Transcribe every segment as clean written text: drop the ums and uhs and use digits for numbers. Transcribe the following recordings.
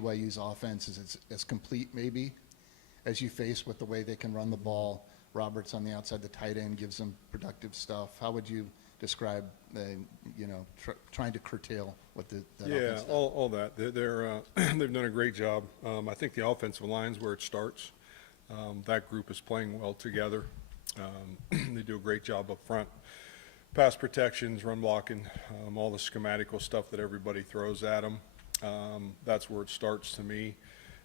BYU's offense is as complete maybe as you face with the way they can run the ball. Roberts on the outside, the tight end gives them productive stuff. How would you describe trying to curtail what that offense does? all that. They're they've done a great job. I think the offensive line's where it starts. That group is playing well together. They do a great job up front. Pass protections, run blocking, all the schematical stuff that everybody throws at them. That's where it starts to me.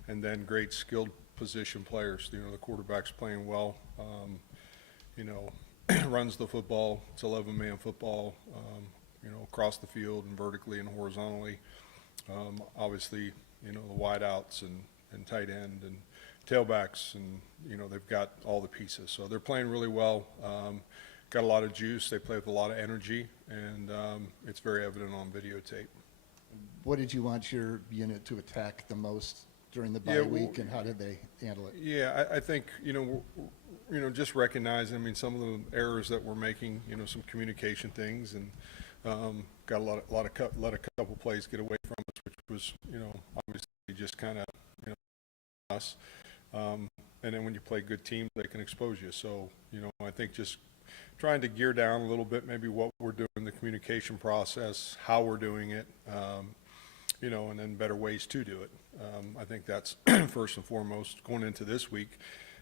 And then great skilled position players. The quarterback's playing well. Runs the football. It's 11-man football, across the field and vertically and horizontally. Obviously, the wideouts and tight end and tailbacks, and they've got all the pieces. So they're playing really well. Got a lot of juice. They play with a lot of energy, and it's very evident on videotape. What did you want your unit to attack the most during the bye week, and how did they handle it? Yeah, I think just recognizing. Some of the errors that we're making. Some communication things, and got a couple plays get away from us, which was obviously just kind of us. And then when you play good teams, they can expose you. So I think just trying to gear down a little bit, maybe what we're doing in the communication process, how we're doing it, and then better ways to do it. I think that's first and foremost going into this week.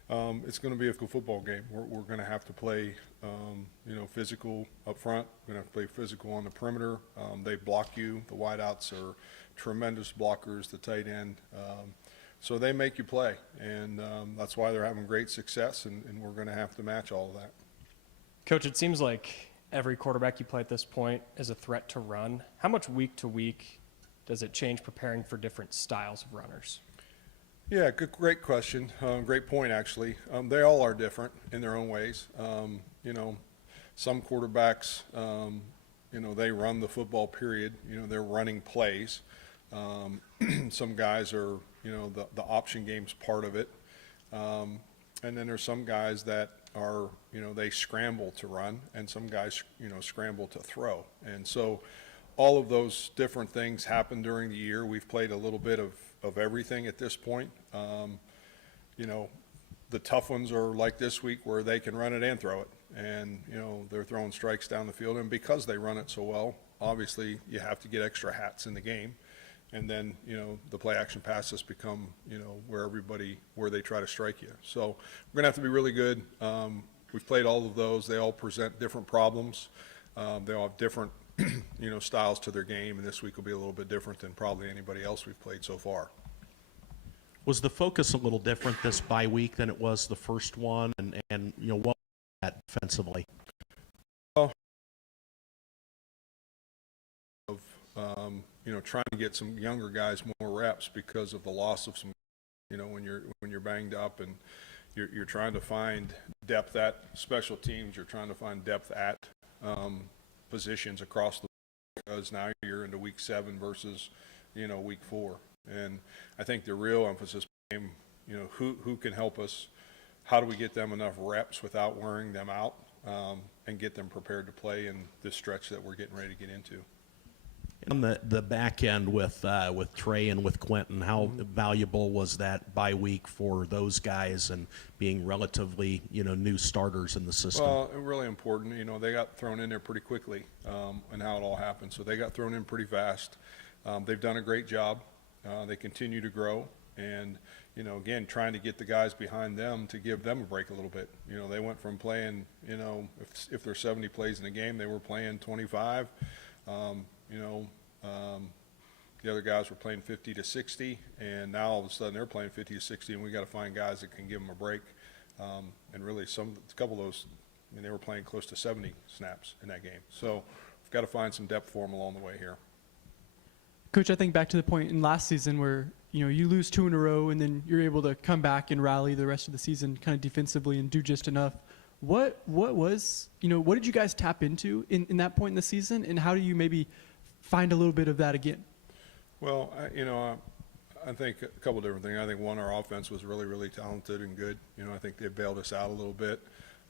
It's going to be a good football game. We're going to have to play, physical up front. We're going to have to play physical on the perimeter. They block you. The wideouts are tremendous blockers, the tight end. So they make you play, and that's why they're having great success, and we're going to have to match all of that. Coach, it seems like every quarterback you play at this point is a threat to run. How much week to week does it change preparing for different styles of runners? Yeah, great question. Great point, actually. They all are different in their own ways. Some quarterbacks, they run the football period. They're running plays. Some guys are, the option game's part of it. And then there's some guys that are, they scramble to run, and some guys, scramble to throw. And so all of those different things happen during the year. We've played a little bit of everything at this point. The tough ones are like this week where they can run it and throw it. And, they're throwing strikes down the field. And because they run it so well, obviously you have to get extra hats in the game. And then, the play action passes become, where they try to strike you. So we're going to have to be really good. We've played all of those. They all present different problems. They all have different, styles to their game. And this week will be a little bit different than probably anybody else we've played so far. Was the focus a little different this bye week than it was the first one? And what was that defensively? Trying to get some younger guys more reps because of the loss of some, when you're banged up, and you're trying to find depth at special teams. You're trying to find depth at positions across the, because now you're into week 7 versus, week 4. And I think the real emphasis became, who can help us? How do we get them enough reps without wearing them out, and get them prepared to play in this stretch that we're getting ready to get into? On the back end with Trey and with Quentin, how valuable was that bye week for those guys and being relatively new starters in the system? Well, really important. They got thrown in there pretty quickly, and how it all happened. So they got thrown in pretty fast. They've done a great job. They continue to grow, and again, trying to get the guys behind them to give them a break a little bit. They went from playing, if there's 70 plays in a game, they were playing 25. The other guys were playing 50 to 60, and now all of a sudden they're playing 50 to 60, and we got to find guys that can give them a break. And really, a couple of those, they were playing close to 70 snaps in that game. So we've got to find some depth for them along the way here. Coach, I think back to the point in last season where you lose 2 in a row, and then you're able to come back and rally the rest of the season, kind of defensively, and do just enough. What did you guys tap into in that point in the season, and how do you maybe find a little bit of that again? Well, I think a couple of different things. I think one, our offense was really, really talented and good. I think they bailed us out a little bit.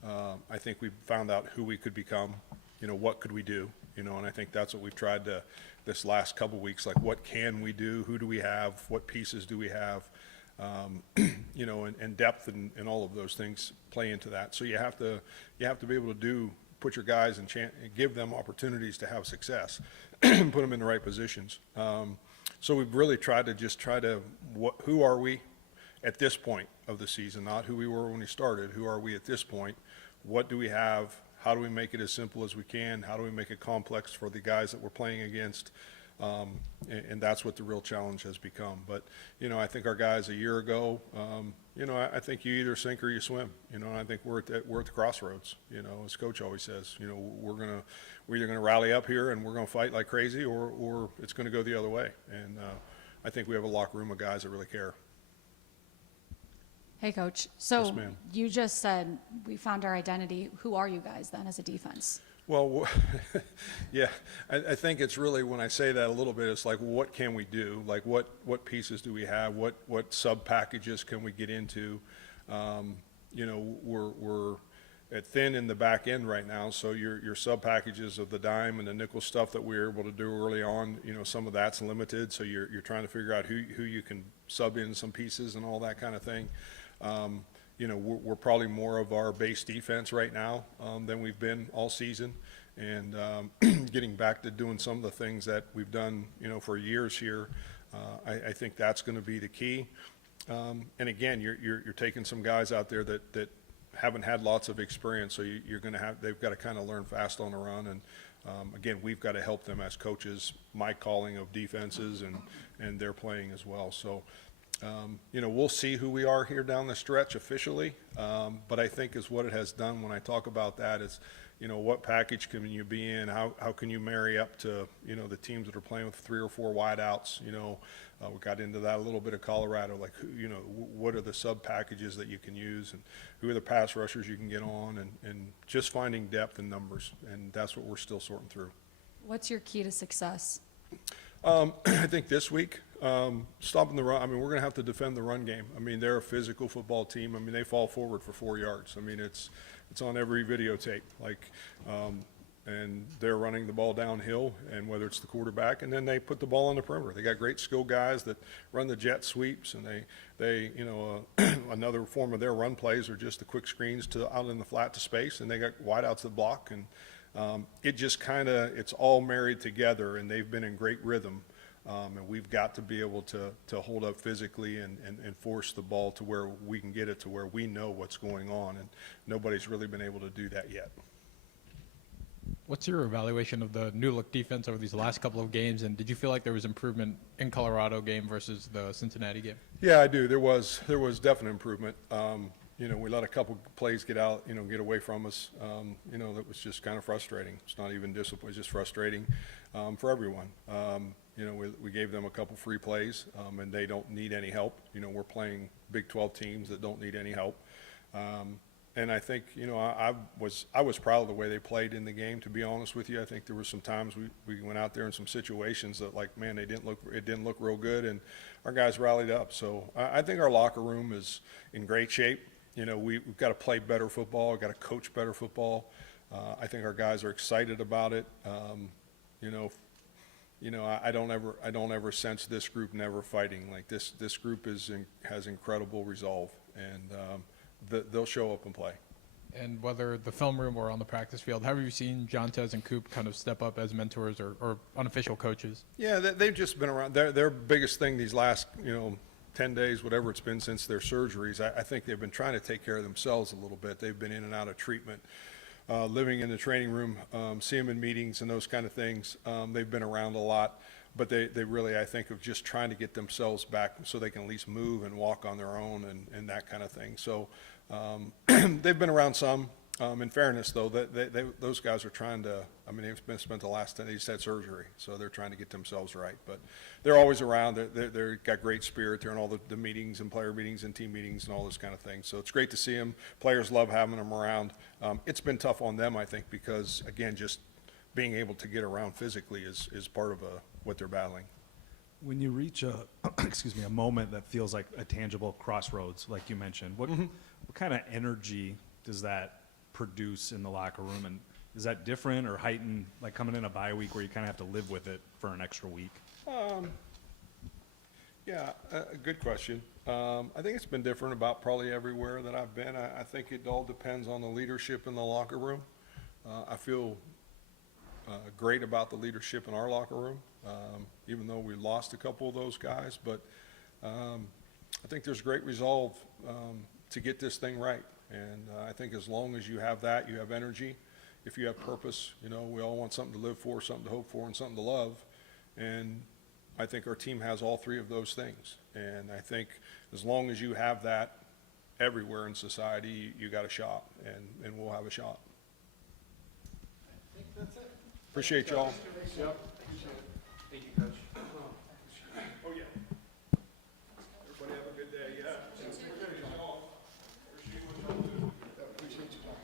I think we found out who we could become. what could we do? And I think that's what we've tried to, this last couple weeks, like what can we do? Who do we have? What pieces do we have? And depth and all of those things play into that. So you have to be able to put your guys and give them opportunities to have success, put them in the right positions. So we've really tried to who are we at this point of the season, not who we were when we started. Who are we at this point? What do we have? How do we make it as simple as we can? How do we make it complex for the guys that we're playing against? And that's what the real challenge has become. But, I think our guys a year ago, I think you either sink or you swim, and I think we're at the crossroads, as Coach always says, we're either going to rally up here and we're going to fight like crazy or it's going to go the other way. And I think we have a locker room of guys that really care. Hey, Coach. So Yes, ma'am. you just said we found our identity. Who are you guys then as a defense? Well, yeah, I think it's really, when I say that a little bit, it's like, what can we do? Like, what pieces do we have? What sub packages can we get into? We're at thin in the back end right now, so your sub packages of the dime and the nickel stuff that we were able to do early on, some of that's limited. So you're trying to figure out who you can sub in some pieces and all that kind of thing. We're probably more of our base defense right now than we've been all season, and getting back to doing some of the things that we've done, for years here. I think that's going to be the key. And again, you're taking some guys out there that haven't had lots of experience, so they've got to kind of learn fast on the run. And again, we've got to help them as coaches, my calling of defenses and their playing as well. So. We'll see who we are here down the stretch officially, but I think is what it has done when I talk about that is, what package can you be in? How can you marry up to, the teams that are playing with 3 or 4 wideouts? We got into that a little bit of Colorado, like, what are the sub packages that you can use, and who are the pass rushers you can get on, and just finding depth and numbers, and that's what we're still sorting through. What's your key to success? I think this week, stopping the run. I mean, we're going to have to defend the run game. I mean, they're a physical football team. I mean, they fall forward for 4 yards. I mean, it's on every videotape. And they're running the ball downhill, and whether it's the quarterback, and then they put the ball on the perimeter. They got great skilled guys that run the jet sweeps, and they another form of their run plays are just the quick screens out in the flat to space, and they got wideouts that block, and it just it's all married together, and they've been in great rhythm. And we've got to be able to hold up physically and force the ball to where we can get it to where we know what's going on, and nobody's really been able to do that yet. What's your evaluation of the new look defense over these last couple of games, and did you feel like there was improvement in Colorado game versus the Cincinnati game? Yeah, I do. There was definite improvement. We let a couple plays get away from us. That was just kind of frustrating. It's not even discipline; it's just frustrating for everyone. We gave them a couple free plays, and they don't need any help. We're playing Big 12 teams that don't need any help. And I think, I was proud of the way they played in the game, to be honest with you. I think there were some times we went out there in some situations that, like, man, it didn't look real good, and our guys rallied up. So I think our locker room is in great shape. We've got to play better football, we've got to coach better football. I think our guys are excited about it. I don't ever sense this group never fighting. Like, this group has incredible resolve, and they'll show up and play. And whether the film room or on the practice field, how have you seen Jontez and Coop kind of step up as mentors or unofficial coaches? Yeah, they've just been around. Their biggest thing these last 10 days, whatever it's been since their surgeries, I think they've been trying to take care of themselves a little bit. They've been in and out of treatment, living in the training room, see them in meetings and those kind of things. They've been around a lot, but they really, I think, of just trying to get themselves back so they can at least move and walk on their own and that kind of thing. So they've been around some. In fairness, though, those guys are trying to, they've spent the last 10 days, they just had surgery, so they're trying to get themselves right. But they're always around. They've got great spirit. They're in all the meetings and player meetings and team meetings and all this kind of thing. So it's great to see them. Players love having them around. It's been tough on them, I think, because, again, just being able to get around physically is part of what they're battling. When you reach a moment that feels like a tangible crossroads, like you mentioned, what kind of energy does that produce in the locker room, and Is that different or heightened, like coming in a bye week where you kind of have to live with it for an extra week? Yeah, good question. I think it's been different about probably everywhere that I've been. I think it all depends on the leadership in the locker room. I feel great about the leadership in our locker room, even though we lost a couple of those guys. But I think there's great resolve to get this thing right. And I think as long as you have that, you have energy. If you have purpose, you know, we all want something to live for, something to hope for, and something to love. And I think our team has all three of those things. And I think as long as you have that everywhere in society, you got a shot, and we'll have a shot. Appreciate y'all. Thank you, Coach. Oh, yeah. Everybody have a good day, yeah. Appreciate y'all. Appreciate what y'all do. Appreciate you, John.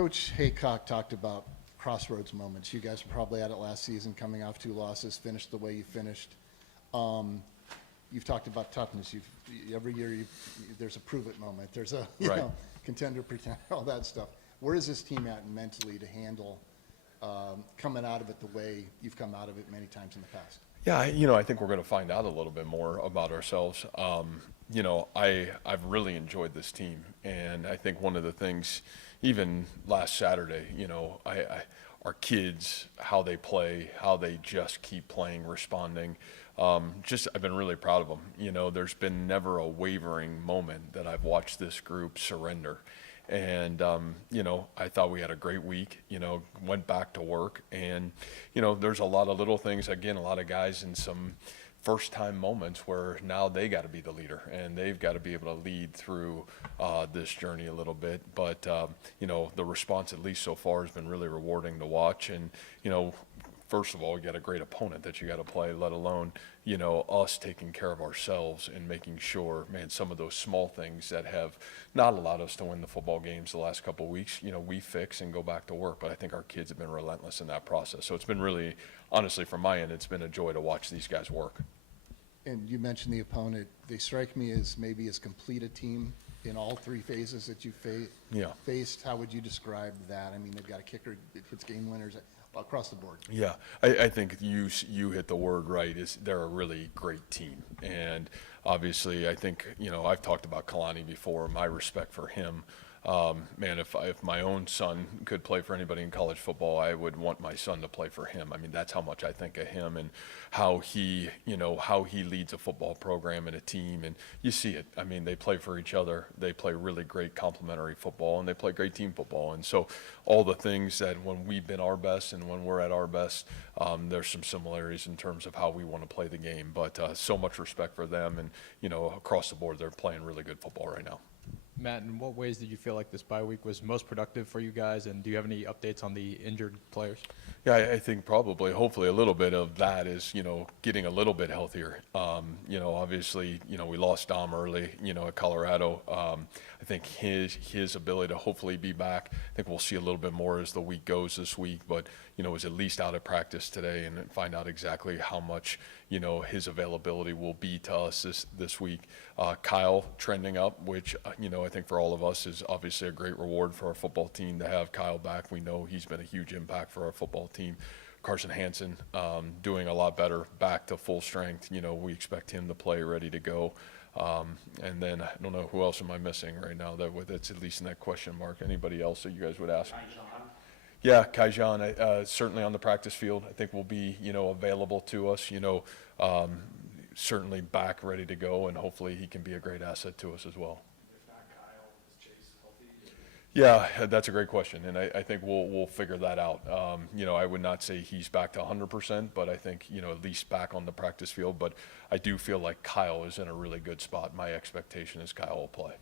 Coach Haycock talked about crossroads moments. You guys were probably at it last season, coming off 2 losses, finished the way you finished. You've talked about toughness. Every year there's a prove it moment. There's a Right. Contender, pretender, all that stuff. Where is this team at mentally to handle coming out of it the way you've come out of it many times in the past? Yeah, I think we're going to find out a little bit more about ourselves. I've really enjoyed this team, and I think one of the things, even last Saturday, our kids, how they play, how they just keep playing, responding. I've been really proud of them. There's been never a wavering moment that I've watched this group surrender. And, I thought we had a great week, went back to work. And, there's a lot of little things, again, a lot of guys in some first time moments where now they got to be the leader and they've got to be able to lead through this journey a little bit. But, the response, at least so far, has been really rewarding to watch. And, first of all, you got a great opponent that you got to play, let alone, us taking care of ourselves and making sure, man, some of those small things that have not allowed us to win the football games the last couple of weeks, we fix and go back to work. But I think our kids have been relentless in that process. So it's been really, honestly, from my end, it's been a joy to watch these guys work. And you mentioned the opponent. They strike me as maybe as complete a team in all 3 phases that you faced. How would you describe that? I mean, they've got a kicker that hits game winners across the board. Yeah, I think you hit the word right. They're a really great team, and obviously I think I've talked about Kalani before. My respect for him. Man, if my own son could play for anybody in college football, I would want my son to play for him. I mean, that's how much I think of him and how he leads a football program and a team. And you see it. I mean, they play for each other. They play really great complementary football, and they play great team football. And so all the things that when we've been our best and when we're at our best, there's some similarities in terms of how we want to play the game. But so much respect for them. And, across the board, they're playing really good football right now. Matt, in what ways did you feel like this bye week was most productive for you guys, and do you have any updates on the injured players? Yeah, I think probably, hopefully, a little bit of that is, getting a little bit healthier. Obviously, we lost Dom early, at Colorado. I think his ability to hopefully be back, I think we'll see a little bit more as the week goes this week, but, was at least out of practice today and find out exactly how much, his availability will be to us this week. Kyle trending up, which, I think for all of us is obviously a great reward for our football team to have Kyle back. We know he's been a huge impact for our football team. Carson Hansen doing a lot better, back to full strength. We expect him to play ready to go. And then I don't know who else am I missing right now that's at least in that question mark. Anybody else that you guys would ask? Yeah, Kaijan, certainly on the practice field. I think will be, available to us, certainly back ready to go, and hopefully he can be a great asset to us as well. If not Kyle, is Chase healthy? Yeah, that's a great question, and I think we'll figure that out. I would not say he's back to 100%, but I think, at least back on the practice field. But I do feel like Kyle is in a really good spot. My expectation is Kyle will play.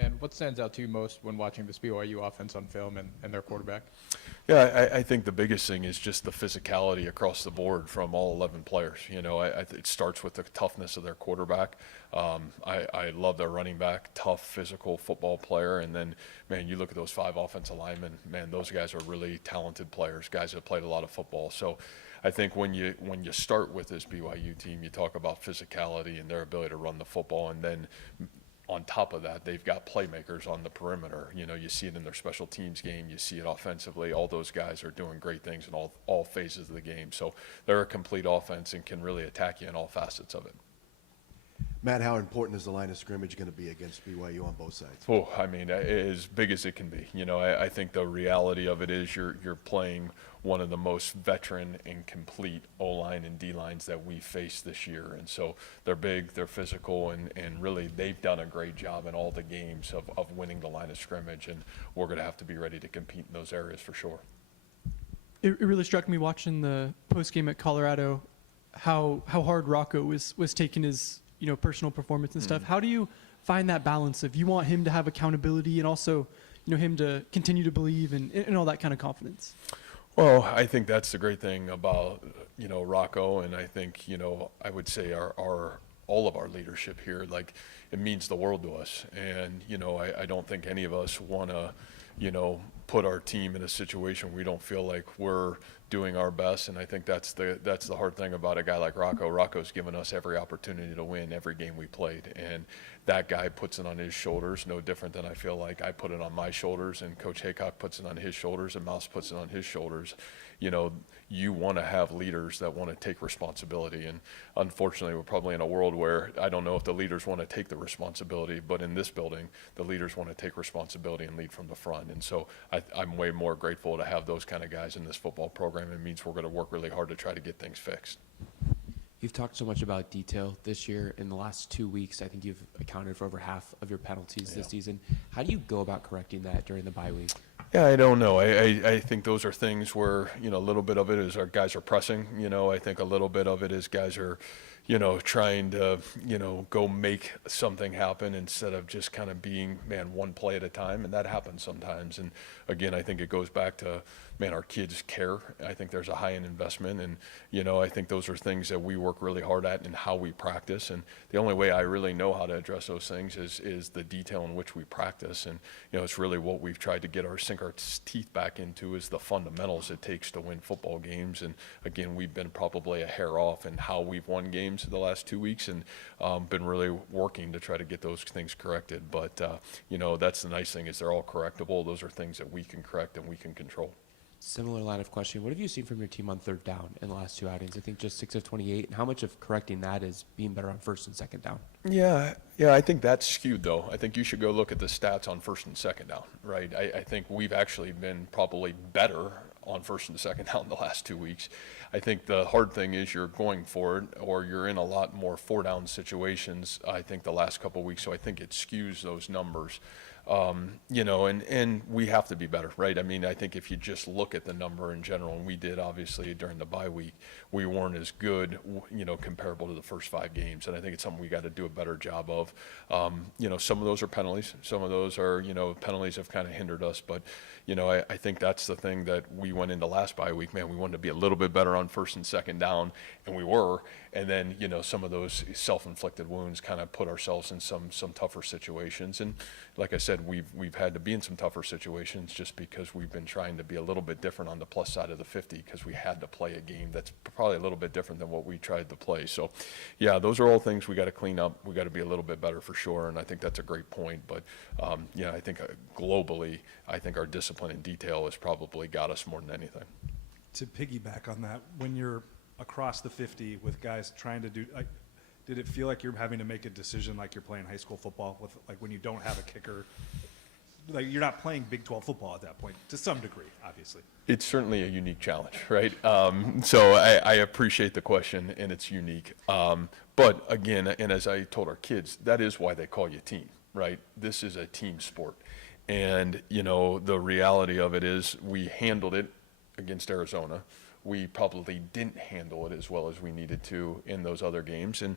And what stands out to you most when watching this BYU offense on film and their quarterback? Yeah, I think the biggest thing is just the physicality across the board from all 11 players. It starts with the toughness of their quarterback. I love their running back, tough, physical football player. And then, man, you look at those 5 offensive linemen, man, those guys are really talented players, guys that played a lot of football. So I think when you start with this BYU team, you talk about physicality and their ability to run the football, and then on top of that, they've got playmakers on the perimeter. You see it in their special teams game. You see it offensively. All those guys are doing great things in all phases of the game. So they're a complete offense and can really attack you in all facets of it. Matt, how important is the line of scrimmage going to be against BYU on both sides? Oh, I mean, as big as it can be. I think the reality of it is you're playing one of the most veteran and complete O-line and D-lines that we faced this year. And so they're big, they're physical, and really they've done a great job in all the games of winning the line of scrimmage. And we're going to have to be ready to compete in those areas for sure. It really struck me watching the post game at Colorado how hard Rocco was taking his personal performance and stuff. How do you find that balance of you want him to have accountability and also him to continue to believe and all that kind of confidence? Well, I think that's the great thing about Rocco, and I think I would say our all of our leadership here, like, it means the world to us. And I don't think any of us want to put our team in a situation where we don't feel like we're doing our best. And I think that's the hard thing about a guy like Rocco. Rocco's given us every opportunity to win every game we played. And that guy puts it on his shoulders, no different than I feel like I put it on my shoulders, and Coach Haycock puts it on his shoulders, and Mouse puts it on his shoulders. You know, you want to have leaders that want to take responsibility. And unfortunately, we're probably in a world where I don't know if the leaders want to take the responsibility, but in this building, the leaders want to take responsibility and lead from the front. And so I'm way more grateful to have those kind of guys in this football program. It means we're going to work really hard to try to get things fixed. You've talked so much about detail this year. In the last 2 weeks, I think you've accounted for over half of your penalties this season. How do you go about correcting that during the bye week? Yeah, I don't know. I think those are things where, you know, a little bit of it is our guys are pressing. You know, I think a little bit of it is guys are, you know, trying to, you know, go make something happen instead of just kind of being, man, one play at a time. And that happens sometimes. And again, I think it goes back to, man, our kids care. I think there's a high-end investment. And, you know, I think those are things that we work really hard at in how we practice. And the only way I really know how to address those things is the detail in which we practice. And, you know, it's really what we've tried to sink our teeth back into is the fundamentals it takes to win football games. And again, we've been probably a hair off in how we've won games the last 2 weeks, and been really working to try to get those things corrected. But, you know, that's the nice thing is they're all correctable. Those are things that we can correct and we can control. Similar line of question. What have you seen from your team on third down in the last 2 outings? I think just 6 of 28. And how much of correcting that is being better on first and second down? Yeah, I think that's skewed, though. I think you should go look at the stats on first and second down, right? I think we've actually been probably better on first and second down the last 2 weeks. I think the hard thing is you're going for it, or you're in a lot more 4-down situations, I think, the last couple of weeks. So I think it skews those numbers. You know, and we have to be better, right? I mean, I think if you just look at the number in general, and we did obviously during the bye week, we weren't as good, you know, comparable to the first 5 games. And I think it's something we got to do a better job of. You know, some of those are penalties. Some of those are, you know, penalties have kind of hindered us. But, you know, I think that's the thing that we went into last bye week, man, we wanted to be a little bit better on first and second down, and we were. And then, you know, some of those self-inflicted wounds kind of put ourselves in some tougher situations. And like I said, we've had to be in some tougher situations just because we've been trying to be a little bit different on the plus side of the 50, because we had to play a game that's probably a little bit different than what we tried to play. So, yeah, those are all things we got to clean up. We got to be a little bit better for sure, and I think that's a great point. But, yeah, I think globally, I think our discipline and detail has probably got us more than anything. To piggyback on that, when you're across the 50 with guys trying to do, like, did it feel like you're having to make a decision like you're playing high school football with, like, when you don't have a kicker? Like, you're not playing Big 12 football at that point, to some degree, obviously. It's certainly a unique challenge, right? So I appreciate the question, and it's unique. But again, and as I told our kids, that is why they call you team, right? This is a team sport. And, you know, the reality of it is we handled it against Arizona. We probably didn't handle it as well as we needed to in those other games. And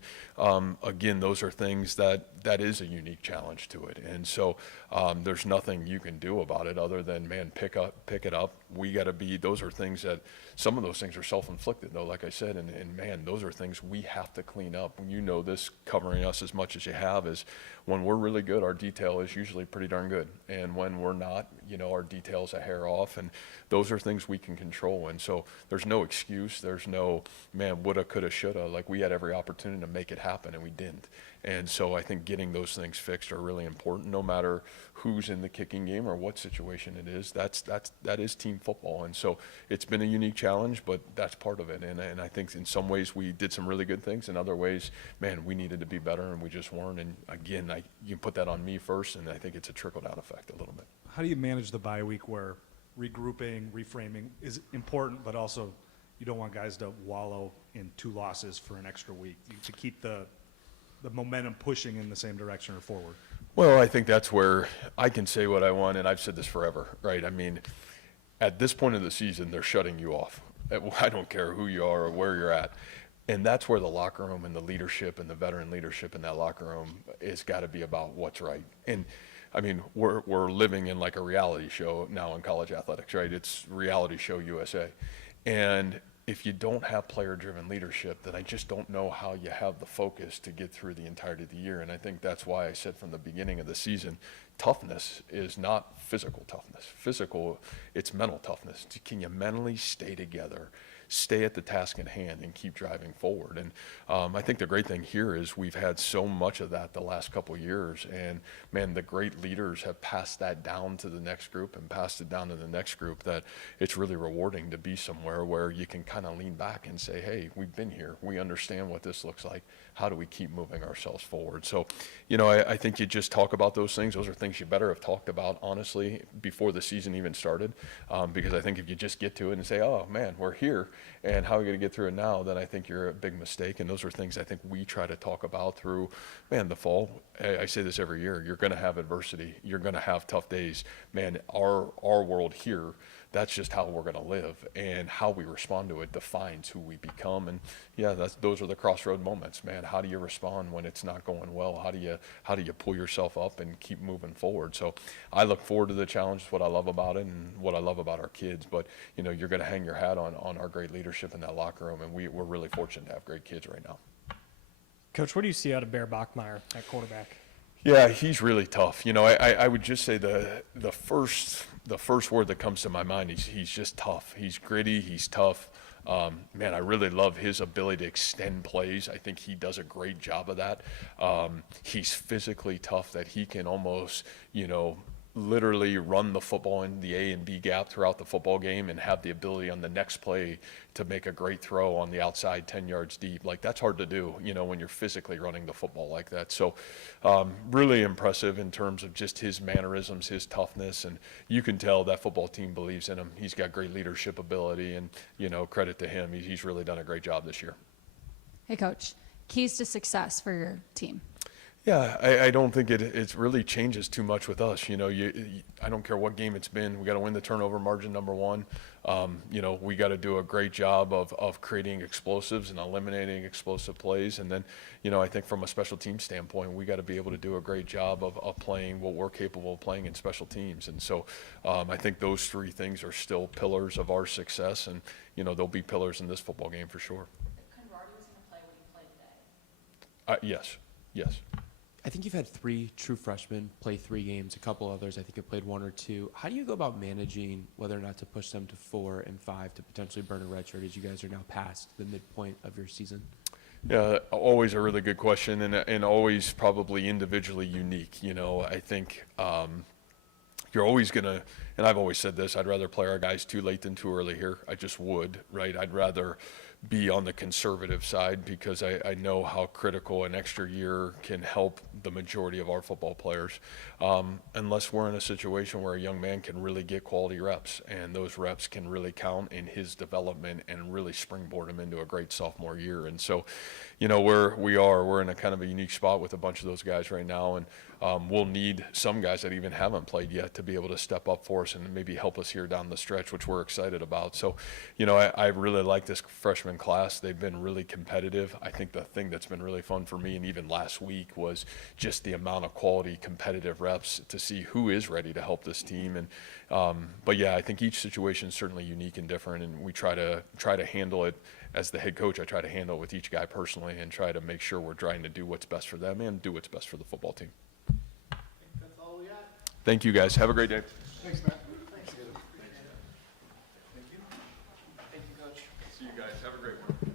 again, those are things that is a unique challenge to it. And so there's nothing you can do about it other than, man, pick it up. We got to be, those are things that, some of those things are self-inflicted though, like I said, and man, those are things we have to clean up. And you know this, covering us as much as you have, is when we're really good, our detail is usually pretty darn good. And when we're not, you know, our detail's a hair off, and those are things we can control. And so there's no excuse. There's no, man, woulda, coulda, shoulda. Like, we had every opportunity to make it happen, and we didn't. And so I think getting those things fixed are really important, no matter who's in the kicking game or what situation it is. That is team football. And so it's been a unique challenge, but that's part of it. And I think in some ways we did some really good things. In other ways, man, we needed to be better, and we just weren't. And again, you can put that on me first, and I think it's a trickle-down effect a little bit. How do you manage the bye week where regrouping, reframing is important, but also you don't want guys to wallow in 2 losses for an extra week to keep the momentum pushing in the same direction or forward? Well, I think that's where I can say what I want, and I've said this forever, right? I mean, at this point of the season, they're shutting you off. I don't care who you are or where you're at. And that's where the locker room and the leadership and the veteran leadership in that locker room has got to be about what's right. And I mean, we're living in like a reality show now in college athletics, right? It's reality show USA. And if you don't have player-driven leadership, then I just don't know how you have the focus to get through the entirety of the year. And I think that's why I said from the beginning of the season, toughness is not physical toughness. Physical, it's mental toughness. Can you mentally stay together, stay at the task at hand, and keep driving forward? And I think the great thing here is we've had so much of that the last couple of years. And, man, the great leaders have passed that down to the next group and passed it down to the next group, that it's really rewarding to be somewhere where you can kind of lean back and say, hey, we've been here. We understand what this looks like. How do we keep moving ourselves forward? So, I think you just talk about those things. Those are things you better have talked about, honestly, before the season even started. Because I think if you just get to it and say, oh, man, we're here, and how are we going to get through it now, then I think you're a big mistake. And those are things I think we try to talk about through, the fall. I say this every year. You're going to have adversity. You're going to have tough days. Man, our world here, that's just how we're going to live, and how we respond to it defines who we become. And those are the crossroad moments, man. How do you respond when it's not going well? How do you pull yourself up and keep moving forward? So I look forward to the challenge. It's what I love about it and what I love about our kids. But you're going to hang your hat on our great leadership in that locker room, and we're really fortunate to have great kids right now. Coach, what do you see out of Bear Bachmeyer at quarterback? Yeah, he's really tough. I would just say the first word that comes to my mind is he's just tough. He's gritty. He's tough. Man, I really love his ability to extend plays. I think he does a great job of that. He's physically tough, that he can almost, literally run the football in the A and B gap throughout the football game and have the ability on the next play to make a great throw on the outside 10 yards deep. Like, that's hard to do, when you're physically running the football like that. So really impressive in terms of just his mannerisms, his toughness, and you can tell that football team believes in him. He's got great leadership ability, and, credit to him. He's really done a great job this year. Hey, Coach, keys to success for your team? Yeah, I don't think it really changes too much with us. I don't care what game it's been. We got to win the turnover margin, number one. We got to do a great job of creating explosives and eliminating explosive plays. And then, I think from a special team standpoint, we got to be able to do a great job of playing what we're capable of playing in special teams. And so I think those three things are still pillars of our success. And, they'll be pillars in this football game for sure. Conradi was going to play when he played today. Yes. I think you've had 3 true freshmen play 3 games. A couple others, I think, have played 1 or 2. How do you go about managing whether or not to push them to 4 and 5 to potentially burn a red shirt, as you guys are now past the midpoint of your season? Yeah, always a really good question, and always probably individually unique. I think you're always going to, and I've always said this, I'd rather play our guys too late than too early here. I just would, right? I'd rather be on the conservative side, because I know how critical an extra year can help the majority of our football players, unless we're in a situation where a young man can really get quality reps, and those reps can really count in his development and really springboard him into a great sophomore year. And so, we're in a kind of a unique spot with a bunch of those guys right now, and we'll need some guys that even haven't played yet to be able to step up for us and maybe help us here down the stretch, which we're excited about. So, I really like this freshman class. They've been really competitive. I think the thing that's been really fun for me, and even last week, was just the amount of quality competitive reps to see who is ready to help this team. And but yeah, I think each situation is certainly unique and different, and we try to handle it. As the head coach, I try to handle it with each guy personally and try to make sure we're trying to do what's best for them and do what's best for the football team. I think that's all we got. Thank you, guys. Have a great day. Thanks, Matt. Thanks. Thank you, Coach. See you guys. Have a great one.